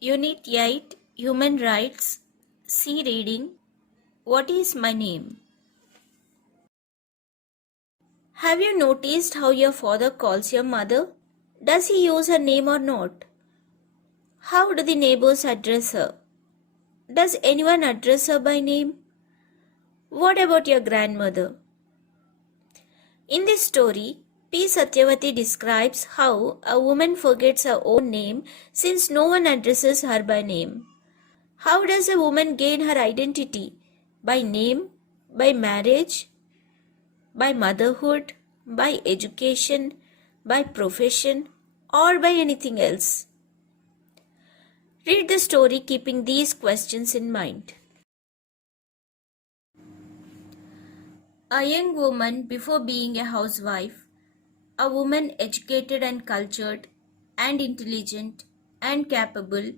Unit 8 Human Rights. C. Reading. What is my name? Have you noticed how your father calls your mother? Does he use her name or not? How do the neighbors address her? Does anyone address her by name? What about your grandmother? In this story, P. Satyavati describes how a woman forgets her own name since no one addresses her by name. How does a woman gain her identity? By name? By marriage? By motherhood? By education? By profession? Or by anything else? Read the story keeping these questions in mind. A young woman before being a housewife, a woman educated and cultured and intelligent and capable,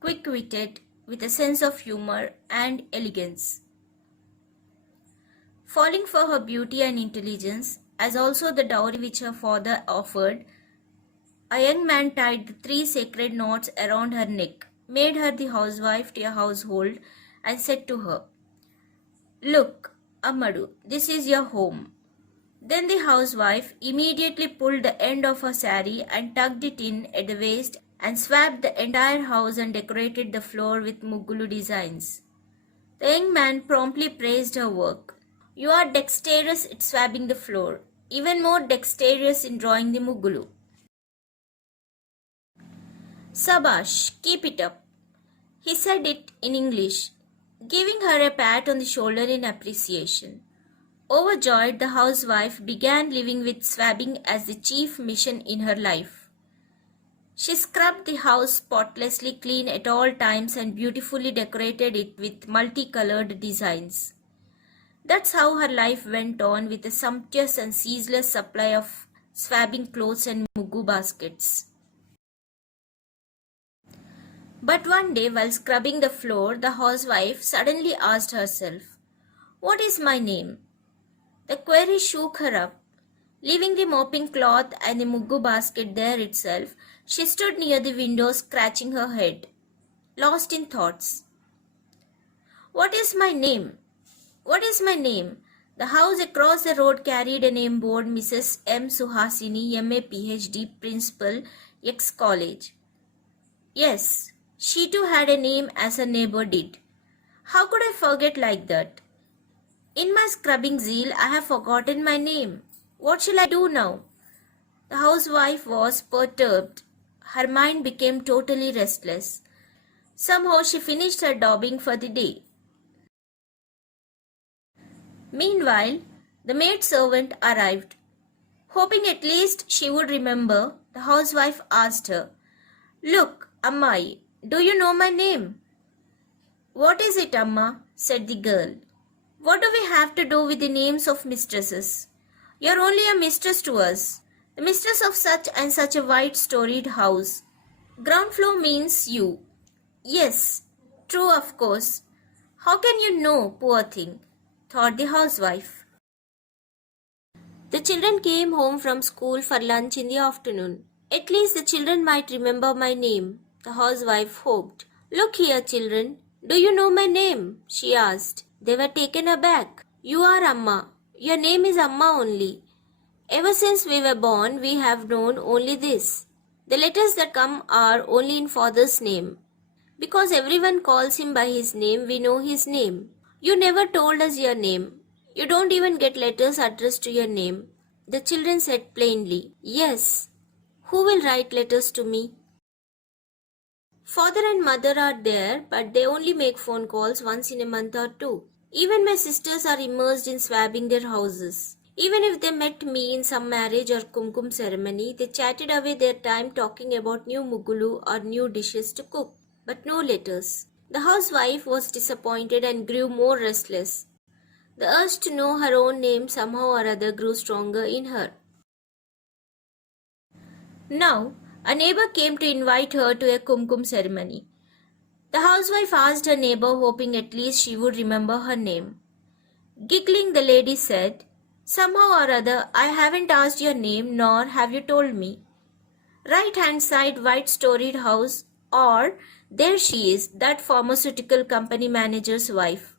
quick-witted, with a sense of humor and elegance. Falling for her beauty and intelligence, as also the dowry which her father offered, a young man tied the 3 sacred knots around her neck, made her the housewife to a household, and said to her, "Look, Ammadu, this is your home." Then the housewife immediately pulled the end of her sari and tucked it in at the waist and swabbed the entire house and decorated the floor with muggulu designs. The young man promptly praised her work. "You are dexterous at swabbing the floor, even more dexterous in drawing the muggulu." "Sabash, keep it up." He said it in English, giving her a pat on the shoulder in appreciation. Overjoyed, the housewife began living with swabbing as the chief mission in her life. She scrubbed the house spotlessly clean at all times and beautifully decorated it with multicolored designs. That's how her life went on, with a sumptuous and ceaseless supply of swabbing clothes and muggu baskets. But one day, while scrubbing the floor, the housewife suddenly asked herself, "What is my name?" The query shook her up. Leaving the mopping cloth and the muggu basket there itself, she stood near the window scratching her head, lost in thoughts. "What is my name? What is my name?" The house across the road carried a name board, Mrs. M. Suhasini, M.A. Ph.D., Principal, X College. Yes, she too had a name as her neighbor did. How could I forget like that? In my scrubbing zeal, I have forgotten my name. What shall I do now? The housewife was perturbed. Her mind became totally restless. Somehow she finished her daubing for the day. Meanwhile, the maidservant arrived. Hoping at least she would remember, the housewife asked her, "Look, Ammai, do you know my name?" "What is it, Amma?" said the girl. "What do we have to do with the names of mistresses? You're only a mistress to us, the mistress of such and such a white storied house. Ground floor means you." "Yes, true, of course. How can you know, poor thing?" thought the housewife. The children came home from school for lunch in the afternoon. At least the children might remember my name, the housewife hoped. "Look here, children, do you know my name?" she asked. They were taken aback. "You are Amma. Your name is Amma only. Ever since we were born, we have known only this. The letters that come are only in father's name. Because everyone calls him by his name, we know his name. You never told us your name. You don't even get letters addressed to your name." The children said plainly, "Yes. Who will write letters to me?" "Father and mother are there, but they only make phone calls once in a month or two. Even my sisters are immersed in swabbing their houses. Even if they met me in some marriage or kumkum ceremony, they chatted away their time talking about new mugulu or new dishes to cook. But no letters." The housewife was disappointed and grew more restless. The urge to know her own name somehow or other grew stronger in her. Now, a neighbor came to invite her to a kumkum ceremony. The housewife asked her neighbor, hoping at least she would remember her name. Giggling, the lady said, "Somehow or other, I haven't asked your name, nor have you told me. Right-hand side, white storied house, Or there she is, that pharmaceutical company manager's wife.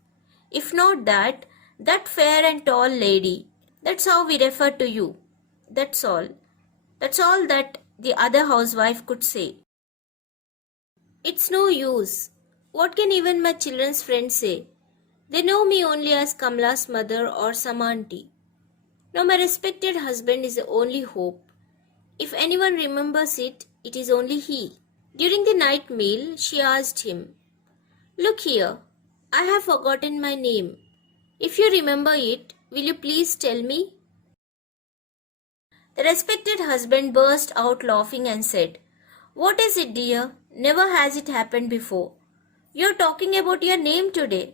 If not that, that fair and tall lady. That's how we refer to you. That's all. That's all that the other housewife could say. It's no use. What can even my children's friends say? They know me only as Kamla's mother or some auntie. Now my respected husband is the only hope. If anyone remembers it, it is only he. During the night meal, she asked him, "Look here, I have forgotten my name. If you remember it, will you please tell me?" The respected husband burst out laughing and said, "What is it, dear? Never has it happened before. You're talking about your name today.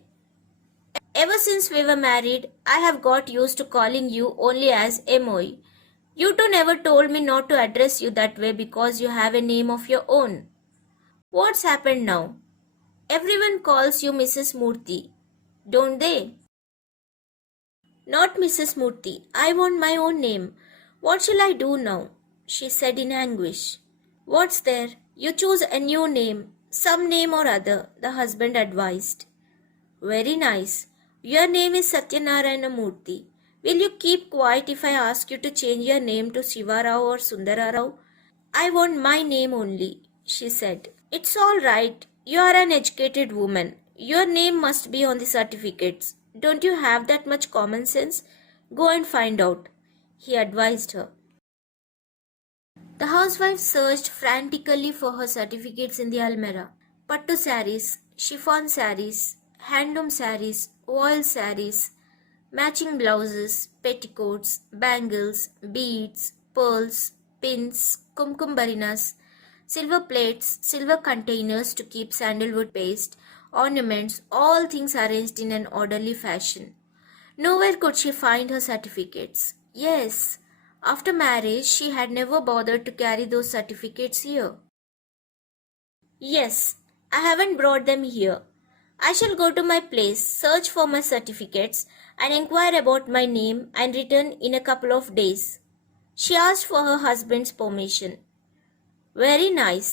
Ever since we were married, I have got used to calling you only as Emoy. You two never told me not to address you that way because you have a name of your own. What's happened now? Everyone calls you Mrs. Murthy, don't they?" "Not Mrs. Murthy. I want my own name. What shall I do now?" she said in anguish. "What's there? You choose a new name, some name or other," the husband advised. "Very nice. Your name is Satyanarayana Murthy. Will you keep quiet if I ask you to change your name to Shivarao or Sundararao?" "I want my name only," she said. "It's all right. You are an educated woman. Your name must be on the certificates. Don't you have that much common sense? Go and find out," he advised her. The housewife searched frantically for her certificates in the almirah. Pattu saris, chiffon saris, handloom saris, voile saris, matching blouses, petticoats, bangles, beads, pearls, pins, kumkumbarinas, silver plates, silver containers to keep sandalwood paste, ornaments, all things arranged in an orderly fashion. Nowhere could she find her certificates. Yes, after marriage she had never bothered to carry those certificates here. "Yes, I haven't brought them here. I shall go to my place, search for my certificates, and inquire about my name and return in a couple of days." She asked for her husband's permission. "Very nice.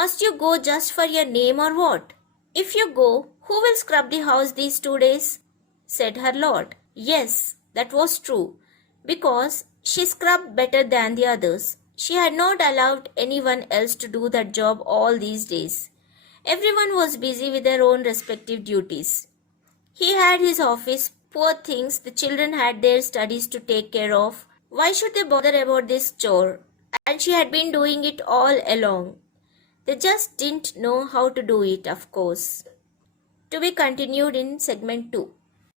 Must you go just for your name or what?" "If you go, who will scrub the house these 2 days?" said her lord. Yes, that was true, because she scrubbed better than the others. She had not allowed anyone else to do that job all these days. Everyone was busy with their own respective duties. He had his office, poor things, the children had their studies to take care of. Why should they bother about this chore? And she had been doing it all along. They just didn't know how to do it, of course. To be continued in segment 2.